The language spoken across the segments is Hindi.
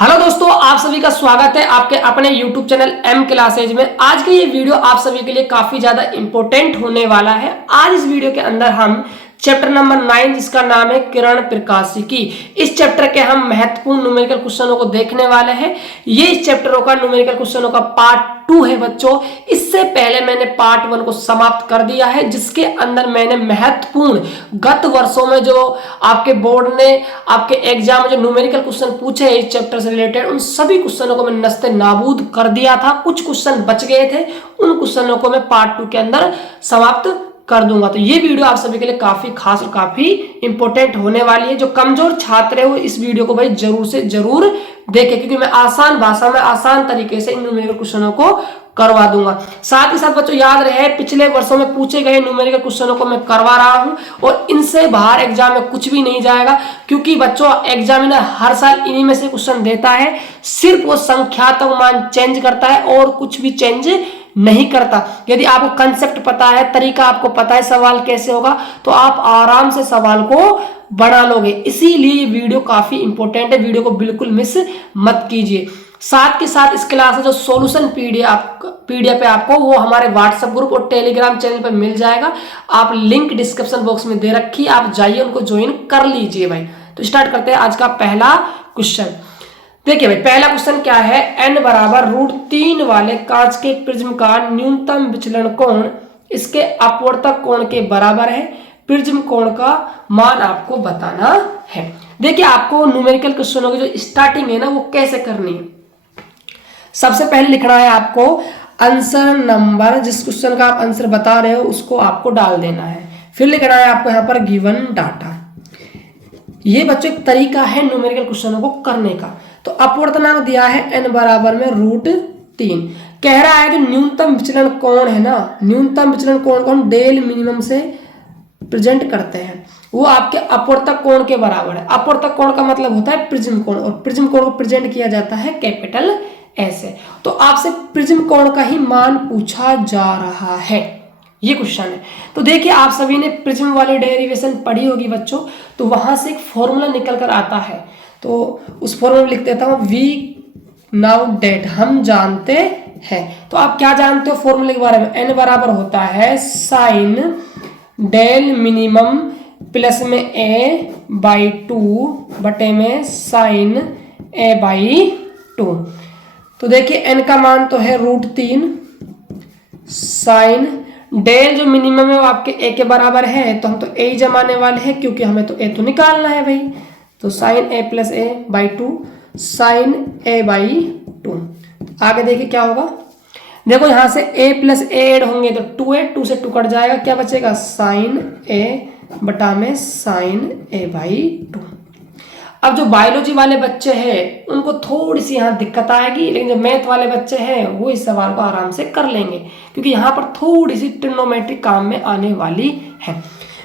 हेलो दोस्तों, आप सभी का स्वागत है आपके अपने YouTube चैनल एम क्लासेज में। आज का ये वीडियो आप सभी के लिए काफी ज्यादा इंपॉर्टेंट होने वाला है। आज इस वीडियो के अंदर हम चैप्टर नंबर 9 जिसका नाम है किरण प्रकाशिकी, इस चैप्टर के हम महत्वपूर्ण न्यूमेरिकल क्वेश्चनों को देखने वाले हैं। ये इस चैप्टरों का न्यूमेरिकल क्वेश्चनों का पार्ट 2 है बच्चों। इससे पहले मैंने पार्ट 1 को समाप्त कर दिया है, जिसके अंदर मैंने महत्वपूर्ण गत वर्षों में जो आपके बोर्ड ने आपके एग्जाम में जो न्यूमेरिकल क्वेश्चन पूछे हैं इस चैप्टर से रिलेटेड, उन सभी क्वेश्चनों को मैंने नस्ते नाबूद कर दिया था। कुछ क्वेश्चन बच गए थे, उन क्वेश्चनों को मैं पार्ट 2 के अंदर समाप्त कर दूंगा। तो ये वीडियो आप सभी के लिए काफी खास और काफी इंपॉर्टेंट होने वाली है। जो कमजोर छात्र है वो इस वीडियो को भाई जरूर से जरूर देखें, क्योंकि मैं आसान भाषा में आसान तरीके से इन न्यूमेरिकल क्वेश्चनों को करवा दूंगा। साथ ही साथ बच्चों याद रहे, पिछले वर्षों में पूछे गए न्यूमेरिकल क्वेश्चनों को मैं करवा रहा हूं और इनसे बाहर एग्जाम में कुछ भी नहीं जाएगा, क्योंकि बच्चों एग्जामिनर हर साल इन्हीं में से क्वेश्चन देता है। सिर्फ वो संख्यात्मक मान चेंज करता है और कुछ भी चेंज नहीं करता। यदि आपको कंसेप्ट पता है, तरीका आपको पता है सवाल कैसे होगा, तो आप आराम से सवाल को बना लोगे। इसीलिए ये वीडियो काफी इंपॉर्टेंट है, वीडियो को बिल्कुल मिस मत कीजिए। साथ के साथ इस क्लास का जो सॉल्यूशन पीडीएफ है आपको वो हमारे व्हाट्सएप ग्रुप और टेलीग्राम चैनल पर मिल जाएगा। आप लिंक डिस्क्रिप्शन बॉक्स में दे रखी है, आप जाइए उनको ज्वाइन कर लीजिए भाई। तो स्टार्ट करते हैं आज का पहला क्वेश्चन। देखिए भाई, पहला क्वेश्चन क्या है, n बराबर √3 वाले कांच के प्रिज्म का न्यूनतम विचलन कोण इसके अपवर्तक कोण के बराबर है। प्रिज्म कोण का मान आपको बताना है। देखिए, आपको न्यूमेरिकल क्वेश्चनों की जो स्टार्टिंग है ना वो कैसे करनी है। सबसे पहले लिखना है आपको आंसर नंबर, जिस क्वेश्चन का आप आंसर बता रहे हो उसको आपको डाल देना है। फिर लिखना है आपको यहाँ पर गिवन डाटा। ये बच्चों एक तरीका है न्यूमेरिकल क्वेश्चनों को करने का। तो अपवर्तनांक दिया है n बराबर में √3। कह रहा है जो न्यूनतम विचलन कोण है ना, न्यूनतम विचलन कोण को हम डेल मिनिमम से प्रेजेंट करते हैं, वो आपके अपवर्तक कोण के बराबर है। अपवर्तक कोण का मतलब होता है प्रिज्म कोण, और प्रिज्म कोण को प्रेजेंट किया जाता है कैपिटल S से। तो आपसे प्रिज्म कोण का ही मान पूछा जा रहा है, ये क्वेश्चन है। तो देखिए, आप सभी ने प्रिज्म वाली डेरिवेशन पढ़ी होगी बच्चों, तो वहां से एक फॉर्मूला निकल कर आता है। तो उस फॉर्मूला में लिख देता हूं, वी नाउ डेट, हम जानते हैं। तो आप क्या जानते हो फॉर्मूले के बारे में, n बराबर होता है साइन डेल मिनिमम प्लस में a/2 बटे में साइन a/2। तो देखिए n का मान तो है √3, साइन डेल जो मिनिमम है वो आपके a के बराबर है, तो हम तो a ही जमाने वाले हैं, क्योंकि हमें तो a तो निकालना है भाई। तो sign a plus a/2 sign a/2। आगे देखिए क्या होगा। देखो यहाँ से a प्लस a ऐड होंगे तो 2 है, 2 से 2 कट जाएगा, क्या बचेगा साइन a बटा में साइन a/2। अब जो बायोलॉजी वाले बच्चे हैं उनको थोड़ी सी यहाँ दिक्कत आएगी, लेकिन जो मैथ वाले बच्चे हैं वो इस सवाल को आराम से कर लेंगे, क्योंकि यहाँ पर थोड़ी सी ट्रिग्नोमेट्री काम में आने वाली है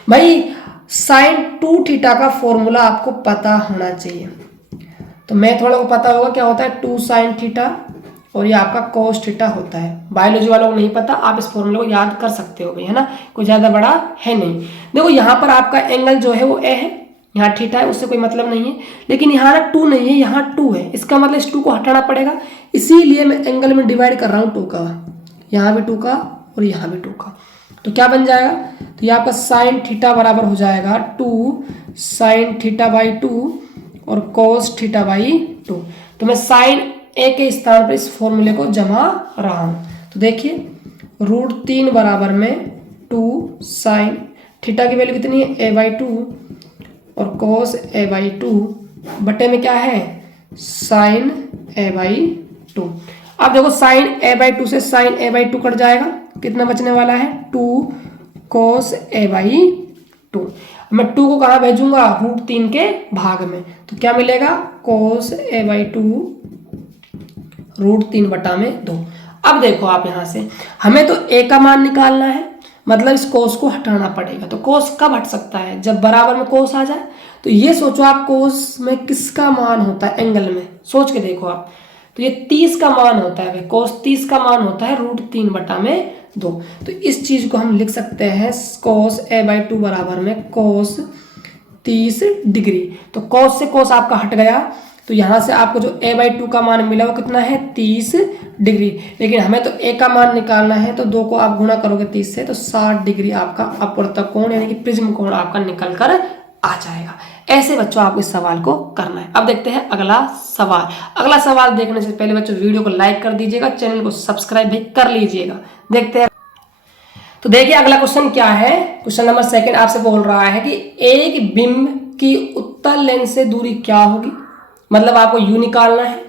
भाई। साइन 2θ का फॉर्मूला आपको पता होना चाहिए। तो मैथ वालों को पता होगा क्या होता है 2 sin θ, और ये आपका cos θ होता है। बायोलॉजी वालों को नहीं पता, आप इस फॉर्मूले को याद कर सकते हो भाई, है ना, कोई ज्यादा बड़ा है नहीं। देखो यहाँ पर आपका एंगल जो है वो a है, यहाँ θ है, उससे कोई मतलब नहीं है। लेकिन यहाँ ना 2 नहीं है, यहाँ 2 है, इसका मतलब इस 2 को हटाना पड़ेगा। इसीलिए मैं एंगल में डिवाइड कर रहा हूँ 2 का, यहाँ भी 2 का और यहाँ भी 2 का। तो क्या बन जाएगा, तो यहाँ पर साइन θ बराबर हो जाएगा 2 sin θ/2 और cos θ/2। तो मैं साइन a के स्थान पर इस फॉर्मूले को जमा रहा हूँ। तो देखिए √3 बराबर में 2 sin θ की वैल्यू कितनी है a/2 और cos a/2 बटे में क्या है साइन a/2। अब देखो साइन a/2 से साइन a/2 कट जाएगा, कितना बचने वाला है 2 cos a/2। मैं 2 को कहाँ भेजूंगा √3 के भाग में, तो क्या मिलेगा cos a/2 √3 बटा में 2। अब देखो आप यहाँ से हमें तो a का मान निकालना है, मतलब इस cos को हटाना पड़ेगा। तो cos कब हट सकता है, जब बराबर में cos आ जाए। तो ये सोचो आप cos में किसका मान होता है एंगल में, सोच के देखो आप। तो ये 30 का मान होता है, cos 30 का मान होता है √3 बटा में 2। तो इस चीज को हम लिख सकते हैं cos a/2 बराबर में cos 30 डिग्री। तो cos से cos आपका हट गया, तो यहाँ से आपको जो a/2 का मान मिला वो कितना है 30 डिग्री। लेकिन हमें तो a का मान निकालना है, तो 2 को आप गुणा करोगे 30 से तो 60 डिग्री आपका अपवर्तक कोण यानी कि प्रिज्म कोण आपका निकल कर आ जाएगा। ऐसे बच्चों आपको इस सवाल को करना है। अब देखते हैं अगला सवाल। अगला सवाल देखने से पहले बच्चों वीडियो को लाइक कर दीजिएगा, चैनल को सब्सक्राइब भी कर लीजिएगा। देखते हैं। तो देखिए अगला क्वेश्चन क्या है। क्वेश्चन नंबर 2 आपसे बोल रहा है कि एक बिंब की उत्तल लेंस से दूरी क्या होगी, मतलब आपको यू निकालना है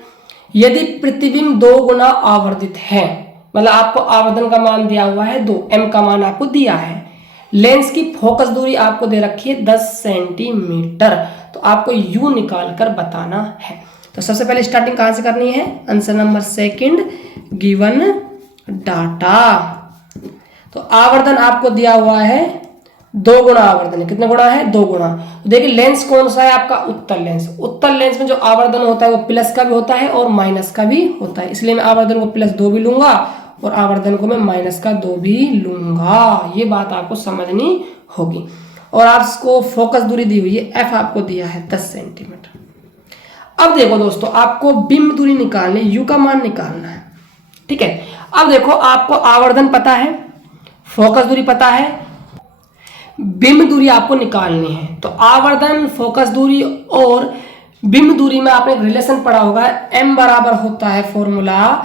यदि प्रतिबिंब 2 गुना आवर्धित है, मतलब आपको आवर्धन का मान दिया हुआ है 2, m का मान आपको दिया है, लेंस की फोकस दूरी आपको दे रखी है 10 सेंटीमीटर, तो आपको u निकाल कर बताना है। तो सबसे पहले स्टार्टिंग कहां से करनी है, आंसर नंबर 2 गिवन डाटा। तो आवर्धन आपको दिया हुआ है 2 गुना आवर्धन है, कितने गुना है 2 गुना। तो देखिए लेंस कौन सा है आपका उत्तल लेंस। उत्तल लेंस में जो आवर्धन होता है वो प्लस का भी होता है और माइनस का भी होता है, इसलिए मैं आवर्धन को +2 भी लूंगा और आवर्धन को मैं -2 भी लूंगा। ये बात आपको समझनी होगी। और आपको फोकस दूरी दी हुई है f आपको दिया है 10 सेंटीमीटर। अब देखो दोस्तों आपको बिंब दूरी निकालनी, u का मान निकालना है, ठीक है। अब देखो आपको आवर्धन पता है, फोकस दूरी पता है, बिंब दूरी आपको निकालनी है। तो आवर्धन, फोकस दूरी और बिंब दूरी में आपने एक रिलेशन पढ़ा होगा, m बराबर होता है फॉर्मूला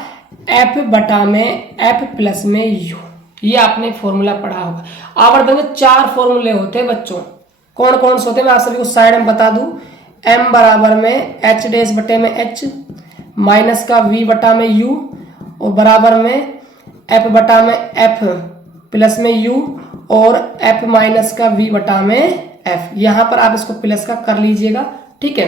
f बटा में f प्लस में u। ये आपने फॉर्मूला पढ़ा होगा। आवर्धन में 4 फॉर्मूले होते हैं बच्चों, कौन कौन से होते हैं मैं आप सभी को साइड में बता दूं। m बराबर में h डैश बटे में h माइनस का v बटा में u और बराबर में f बटा में f प्लस में u और f माइनस का v बटा में f। यहाँ पर आप इसको प्लस का कर लीजिएगा, ठीक है,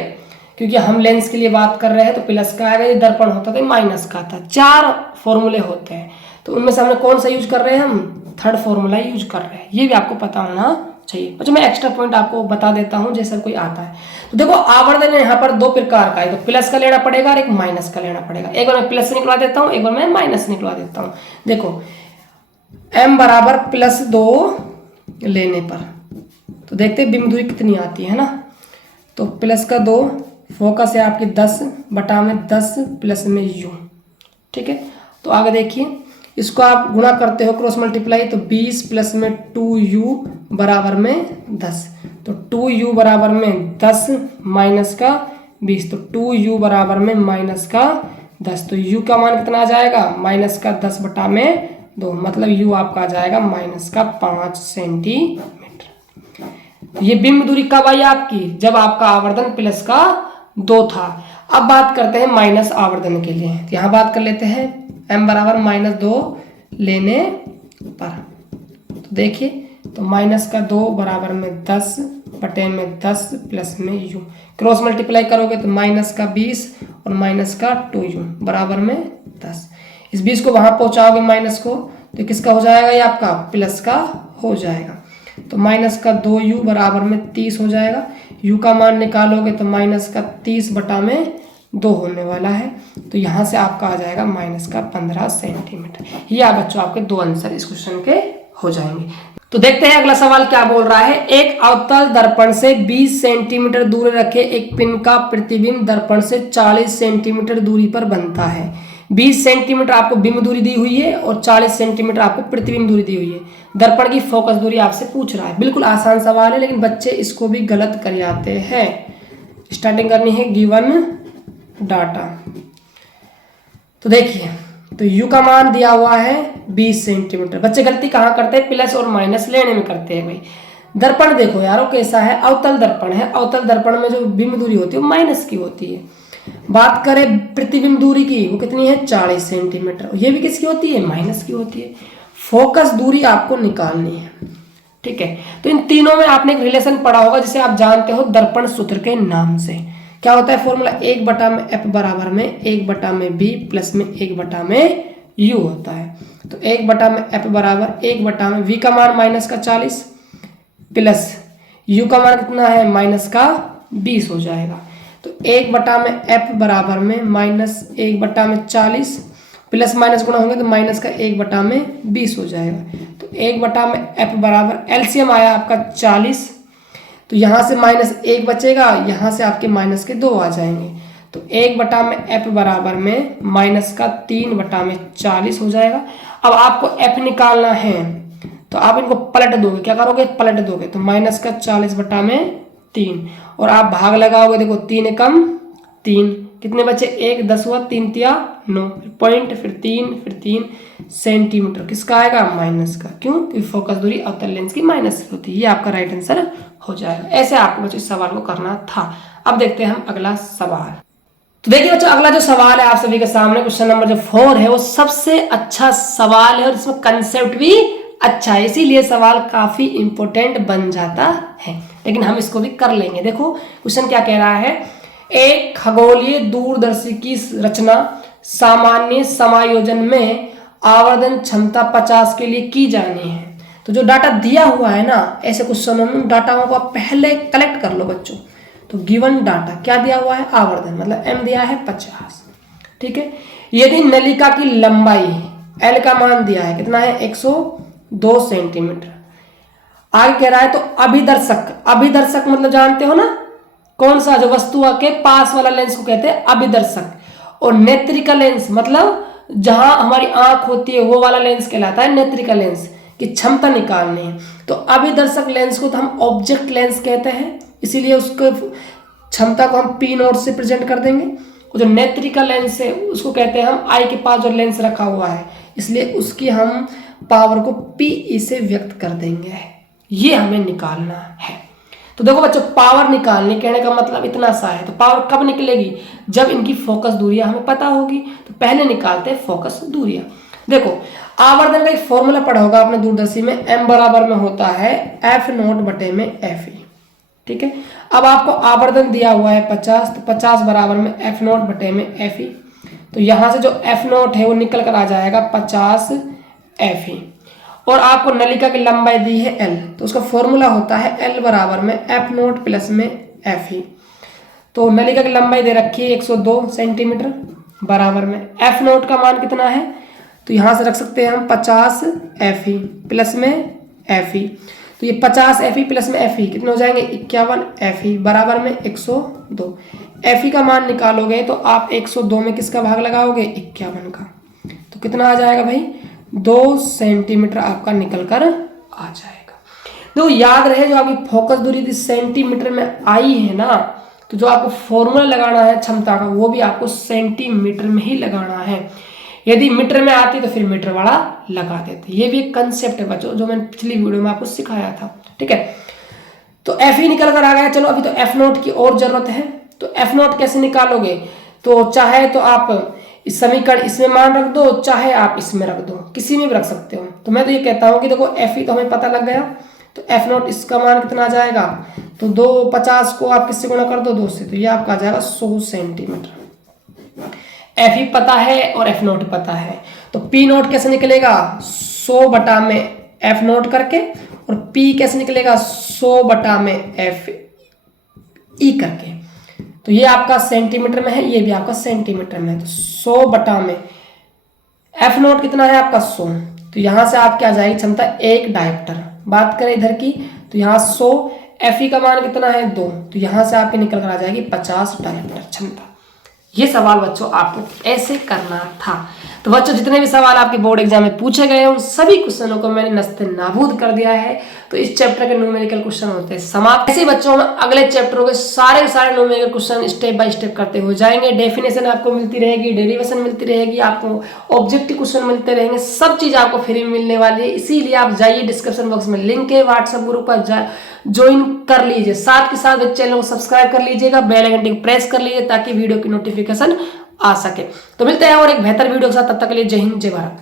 क्योंकि हम लेंस के लिए बात कर रहे हैं तो प्लस का आएगा, ये दर्पण होता था माइनस का था। 4 फॉर्मूले होते हैं, तो उनमें से हमने कौन सा यूज कर रहे हैं, हम 3rd फॉर्मूला यूज कर रहे हैं। ये भी आपको पता होना चाहिए। अच्छा मैं एक्स्ट्रा पॉइंट आपको बता देता हूँ जैसे कोई आता है। तो देखो आवर्धन यहाँ पर 2 प्रकार का है, तो प्लस का लेना पड़ेगा और एक माइनस का लेना पड़ेगा। एक बार मैं प्लस से निकलवा देता हूँ, एक बार मैं माइनस निकलवा देता हूँ। देखो m बराबर +2 लेने पर तो देखते हैं बिंब दूरी कितनी आती है ना। तो +2 फोकस है आपकी 10 बटा में 10 प्लस में u, ठीक है। तो आगे देखिए इसको आप गुणा करते हो क्रॉस मल्टीप्लाई, तो 20 प्लस में 2u बराबर में 10, तो 2u बराबर में 10 माइनस का 20, तो 2u बराबर में -10, तो u का मान कितना आ जाएगा -10 बटा में 2, मतलब u आपका आ जाएगा -5 सेंटीमीटर। ये बिंब दूरी कब आई आपकी, जब आपका आवर्धन +2 था। अब बात करते हैं माइनस आवर्धन के लिए, तो यहाँ बात कर लेते हैं m बराबर -2 लेने पर। तो देखिए तो -2 बराबर में 10 बटे में 10 प्लस में u, क्रॉस मल्टीप्लाई करोगे तो -20 और -2u बराबर में 10। इस 20 को वहां पहुंचाओगे माइनस को तो किसका हो जाएगा, ये आपका प्लस का हो जाएगा। तो -2u बराबर में 30 हो जाएगा। u का मान निकालोगे तो -30 बटा में 2 होने वाला है, तो यहाँ से आपका आ जाएगा -15 सेंटीमीटर। ये आप बच्चों आपके 2 आंसर इस क्वेश्चन के हो जाएंगे। तो देखते हैं अगला सवाल क्या बोल रहा है। एक अवतल दर्पण से 20 सेंटीमीटर दूर रखे एक पिन का प्रतिबिंब दर्पण से 40 सेंटीमीटर दूरी पर बनता है। 20 सेंटीमीटर आपको बिंब दूरी दी हुई है और 40 सेंटीमीटर आपको प्रतिबिंब दूरी दी हुई है। दर्पण की फोकस दूरी आपसे पूछ रहा है। बिल्कुल आसान सवाल है, लेकिन बच्चे इसको भी गलत कर जाते हैं। स्टार्टिंग करनी है गिवन डाटा। तो देखिए तो u का मान दिया हुआ है 20 सेंटीमीटर। बच्चे गलती कहाँ करते हैं, प्लस और माइनस लेने में करते हैं भाई। दर्पण देखो यारो कैसा है, अवतल दर्पण है। अवतल दर्पण में जो बिंब दूरी होती है वो माइनस की होती है। बात करें प्रतिबिंब दूरी की, वो कितनी है 40 सेंटीमीटर। ये भी किसकी होती है, माइनस की होती है। फोकस दूरी आपको निकालनी है, ठीक है। तो इन तीनों में आपने एक रिलेशन पढ़ा होगा जिसे आप जानते हो दर्पण सूत्र के नाम से। क्या होता है फॉर्मूला, 1 बटा में f बराबर में 1 बटा में b प्लस में 1 बटा में u होता है। तो 1 बटा में f बराबर 1 बटा में v का मान -40 प्लस u का मान कितना है -20 हो जाएगा। तो 1 बटा में f बराबर में -1 बटा में 40 प्लस माइनस गुणा होंगे तो -1 बटा में 20 हो जाएगा। तो 1 बटा में f बराबर एलसीएम आया आपका 40, तो यहाँ से -1 बचेगा, यहाँ से आपके -2 आ जाएंगे। तो 1/f बराबर में -3/40 हो जाएगा। अब आपको f निकालना है तो आप इनको पलट दोगे, क्या करोगे, पलट दोगे, तो -40/3 और आप भाग लगाओगे, देखो 3 एकम 3, कितने बचे, 1 10 हुआ, 3 तिया 9, पॉइंट, फिर 3 सेंटीमीटर, किसका आएगा, माइनस का, क्यों, क्योंकि फोकस दूरी अवतल लेंस की माइनस से होती है। ये आपका राइट आंसर हो जाएगा। ऐसे आपको बच्चों इस सवाल को करना था। अब देखते हैं हम अगला सवाल। तो देखिए बच्चों, अगला जो सवाल है आप सभी के सामने, क्वेश्चन नंबर जो 4 है, वो सबसे अच्छा सवाल है और इसमें कंसेप्ट भी अच्छा है, इसीलिए सवाल काफी इंपॉर्टेंट बन जाता है, लेकिन हम इसको भी कर लेंगे। देखो क्वेश्चन क्या कह रहा है, एक खगोलीय दूरदर्शी की रचना सामान्य समायोजन में आवर्धन क्षमता 50 के लिए की जानी है। तो जो डाटा दिया हुआ है ना, ऐसे क्वेश्चनों में डाटाओं को आप पहले कलेक्ट कर लो बच्चों। तो गिवन डाटा क्या दिया हुआ है, आवर्धन, मतलब m दिया है 50, ठीक है। यदि नलिका की लंबाई l का मान दिया है, कितना है, 102 सेंटीमीटर। आगे कह रहा है तो अभिदर्शक मतलब जानते हो ना, कौन सा, जो वस्तु के पास वाला लेंस को कहते हैं अभिदर्शक, और नेत्रिका लेंस मतलब जहां हमारी आंख होती है वो वाला लेंस कहलाता है नेत्रिका लेंस, की क्षमता निकालनी है। तो अभिदर्शक लेंस को तो हम ऑब्जेक्ट लेंस कहते हैं, इसीलिए उसको क्षमता को हम P0 से प्रेजेंट कर देंगे। और जो नेत्रिका लेंस है उसको कहते हैं हम आई के पास जो लेंस रखा हुआ है, इसलिए उसकी हम पावर को Pe से व्यक्त कर देंगे। ये हमें निकालना है। तो देखो बच्चों, पावर निकालने कहने का मतलब इतना सा है। तो पावर कब निकलेगी, जब इनकी फोकस दूरियां हमें पता होगी। तो पहले निकालते हैं फोकस दूरियां। देखो आवर्धन का एक फॉर्मूला पढ़ा होगा आपने दूरदर्शी में, m बराबर में होता है F0/Fe, ठीक है। अब आपको आवर्धन दिया हुआ है 50, तो 50 बराबर में F0/Fe। तो यहां से जो F0 है वो निकल कर आ जाएगा 50Fe। और आपको नलिका की लंबाई दी है L, तो उसका फॉर्मूला होता है L बराबर में F0 प्लस में Fe। तो नलिका की लंबाई दे रखी है 102 सेंटीमीटर, बराबर में F0 का मान कितना है, तो यहां से रख सकते हैं हम 50Fe प्लस में Fe। तो ये 50Fe प्लस में Fe कितने हो जाएंगे, 51Fe, बराबर में 102। Fe का मान निकालोगे तो आप 102 में किसका भाग लगाओगे, 51 का, तो कितना आ जाएगा भाई, 2 सेंटीमीटर आपका निकल कर आ जाएगा। देखो याद रहे, जो आपकी फोकस दूरी थी सेंटीमीटर में आई है ना, तो जो आपको फॉर्मूला लगाना है क्षमता का वो भी आपको सेंटीमीटर में ही लगाना है। यदि मीटर में आती तो फिर मीटर वाला लगा देते। ये भी एक कंसेप्ट है बच्चों, जो मैंने पिछली वीडियो में आपको सिखाया था, ठीक है। तो Fe निकल कर आ गया। चलो अभी तो F0 की और जरूरत है। तो F0 कैसे निकालोगे, तो चाहे तो आप इस समीकरण इसमें मान रख दो, चाहे आप इसमें रख दो, किसी में भी रख सकते हो। तो मैं तो ये कहता हूं कि देखो Fe तो हमें पता लग गया, तो F0 इसका मान कितना आ जाएगा, तो 250 को आप किससे गुणा कर दो, 2 से, तो ये आपका आ जाएगा 100 सेंटीमीटर। Fe पता है और F0 पता है, तो P0 कैसे निकलेगा, 100 बटा में F0 करके, और P कैसे निकलेगा, 100 बटा में Fe करके। तो ये आपका सेंटीमीटर में है, ये भी आपका सेंटीमीटर में है। तो 100 बटा में F0 कितना है आपका 100, तो यहां से आपके आ जाएगी क्षमता 1 डायोप्टर। बात करें इधर की, तो यहाँ 100, Fe का मान कितना है 2, तो यहां से आपके निकल कर आ जाएगी 50 डायोप्टर क्षमता। ये सवाल बच्चों आपको ऐसे करना था। तो बच्चों जितने भी सवाल आपके बोर्ड एग्जाम में पूछे गए उन सभी क्वेश्चनों को मैंने नस्ते नाबूद कर दिया है। तो इस चैप्टर के न्यूमेरिकल क्वेश्चन होते हैं समाप्त। ऐसे बच्चों में अगले चैप्टरों के सारे numerical question step by step करते हो जाएंगे। डेफिनेशन आपको मिलती रहेगी, डेरिवेशन मिलती रहेगी, आपको ऑब्जेक्टिव क्वेश्चन मिलते रहेंगे, सब चीज आपको फ्री में मिलने वाली है। इसीलिए आप जाइए, डिस्क्रिप्शन बॉक्स में लिंक है, व्हाट्सएप ग्रुप पर ज्वाइन कर लीजिए। साथ के साथ चैनल को सब्सक्राइब कर लीजिएगा, बेल आइकन को प्रेस कर लीजिए ताकि वीडियो की नोटिफिकेशन आ सके। तो मिलते हैं और एक बेहतर वीडियो के साथ, तब तक के लिए जय हिंद जय भारत।